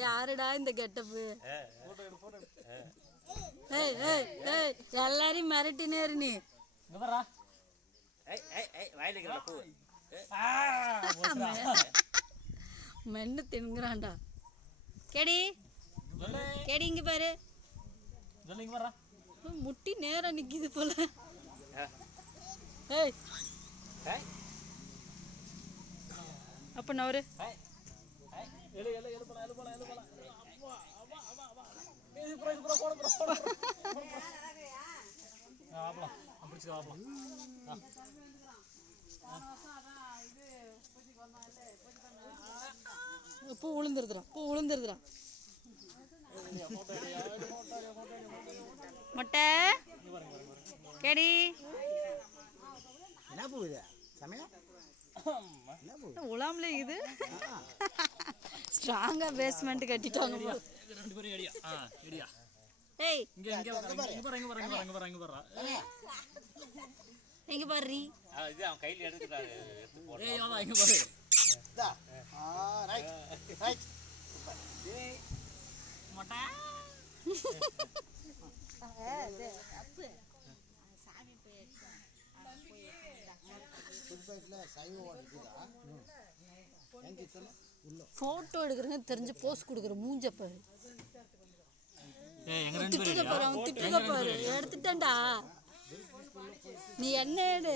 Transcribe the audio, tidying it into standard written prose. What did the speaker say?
யாருடா இந்த கெட்டப்பு? எல்லாரையும் மிரட்டினேரு நீ. மென்னு தின்னுறான்டா. கேடி கேடி இங்க பாரு. முட்டி நேரா நிக்குது போல. ஏய் அப்ப நவரு. பூ உளுந்துருதுடா, பூ உளுந்துருதுடா. மொட்டை கேடி என்ன பூ இது? சமையா உலாம்ல இது ஸ்ட்ராங்கா பேஸ்மெண்ட் கட்டிட்டாங்க. ஏய் இங்க பாரு. இது அவன் கையில எடுத்துட்டாரு. ஏய் வா இங்க பாரு. Right right. மொட்டை போட்டோ எடுக்கிறேன்னு தெரிஞ்சு போஸ் கொடுக்குற மூஞ்ச பாரு. திட்டுத பாரு, அவன் திட்டுத பாரு. எடுத்துட்டேன்டா. நீ என்ன எடு.